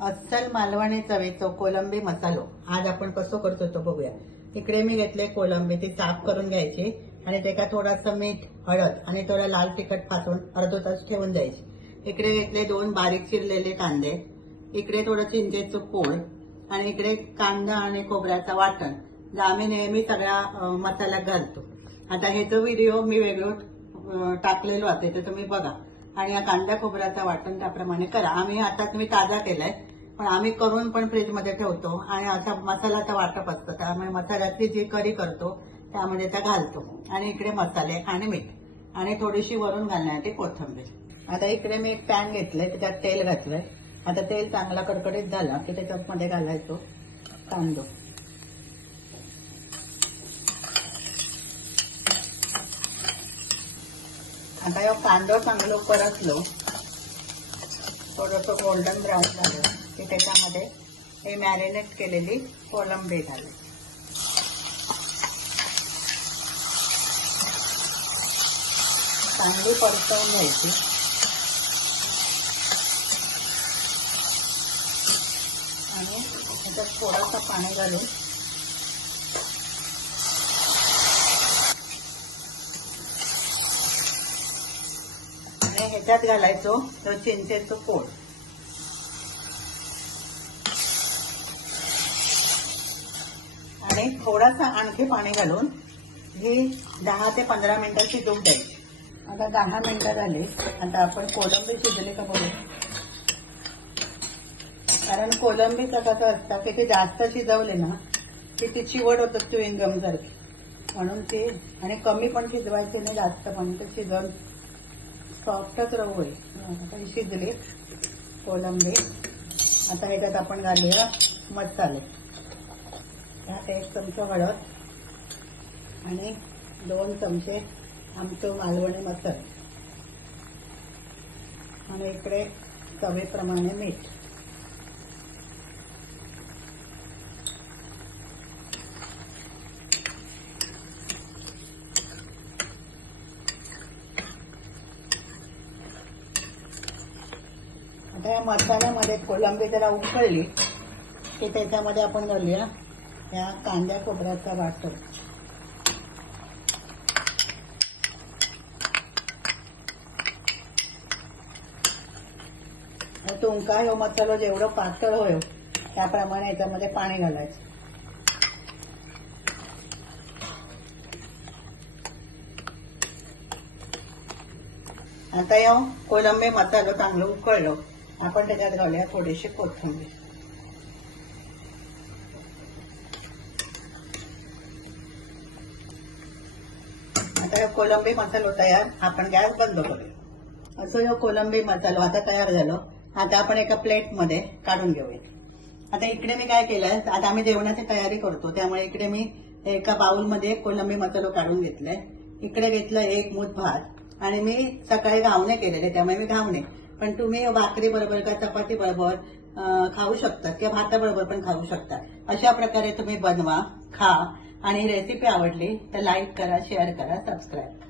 अस्सल मालवणी चवीचो कोलंबी मसालो आज आपण कसो करतो तो बघूया। इकडे मी घेतले कोलंबी, ती साफ करून घ्यायची आणि त्याला थोडासा मीठ, हळद आणि थोडा लाल तिखट टाकून अर्धा तास ठेवून द्यायची। इकडे घेतले 2 बारीक चिरलेले कांदे, इकडे थोडं चिंचेचं पूड आणि इकडे कांदा आणि खोबऱ्याचा वाटण जे आम्ही नेहमी सगळ्या मसाल्यात घालतो। आता हे जो व्हिडिओ मी वेगळं टाकलेलो आहे ते तुम्ही बघा आणि या कांदा खोबऱ्याचा वाटण त्याप्रमाणे करा। आम्ही आता तुम्ही ताजा केलाय, पण आम्ही करून पण फ्रीज मध्ये ठेवतो आणि आता मसाल्याचा वाटप असतं, त्यामुळे मसाल्याची जी करी करतो त्यामध्ये त्या घालतो। आणि इकडे मसाले आणि मीठ आणि थोडीशी वरून घालण्यासाठी कोथिंबीर। आता इकडे मी एक पॅन घेतलंय, त्याच्यात तेल घातलंय। आता तेल चांगला कडकडीत झाला की त्याच्यामध्ये घालायचो कांदो। आता या कांदा चांगलं परतलो, थोडंसं गोल्डन ब्राऊन झालं की त्याच्यामध्ये हे मॅरिनेट केलेली कोलंबी घालायची। चांगली परतवून घ्यायची आणि त्याच्यात थोडासा पाणी घालून आणि ह्याच्यात घालायचो तर चिंचेचं पूड आणि थोडासा आणखी पाणी घालून ही 10 ते 15 मिनिटं शिजवून द्यायची। आता 10 मिनिटं झाली। आता आपण कोलंबी शिजली का बघू, कारण कोलंबीचं कसं असतं की ती जास्त शिजवली ना की ती चिवड होतं च्युइंगम सारखी, म्हणून ती आणि कमी पण शिजवायची नाही जास्त पण ते शिजवून सॉफ्टच राहू होईल। आता शिजली कोलंबी। आता ह्याच्यात आपण घालूया मसाले। त्यात 1 चमचा हळद आणि 2 चमचे आमचं मालवणी मसाला आणि इकडे चवीप्रमाणे मीठ। आता या मसाल्यामध्ये कोलंबी जरा उकळली की त्याच्यामध्ये आपण घालूया या कांद्या खोबऱ्याचा वाटण। तुमका हा मसाला जेवढं पातळ होईल त्याप्रमाणे याच्यामध्ये पाणी घालायचं। आता या कोलंबी मसाला चांगलं उकळलं, आपण त्याच्यात घालूया थोडीशी कोथिंबीर। आता कोलंबी मसाला तयार, आपण गॅस बंद करूया। असं जो कोलंबी मसाला आता तयार झालो, आता आपण एका प्लेट मध्ये काढून घेऊया। आता इकडे मी काय केलंय, आता आम्ही जेवणाची तयारी करतो त्यामुळे इकडे मी एका बाउल मध्ये कोलंबी मसाला काढून घेतलाय। इकडे घेतलं 1 मूठ भात आणि मी सकाळी घावणे केलेले त्यामुळे मी घावणे, पण तुम्ही भाकरी बरोबर का चपाती बरोबर खाऊ शकता किंवा भाताबरोबर पण खाऊ शकता। अशा प्रकारे तुम्ही बनवा, खा आणि रेसिपी आवडली तर लाईक करा, शेअर करा, सबस्क्राईब करा।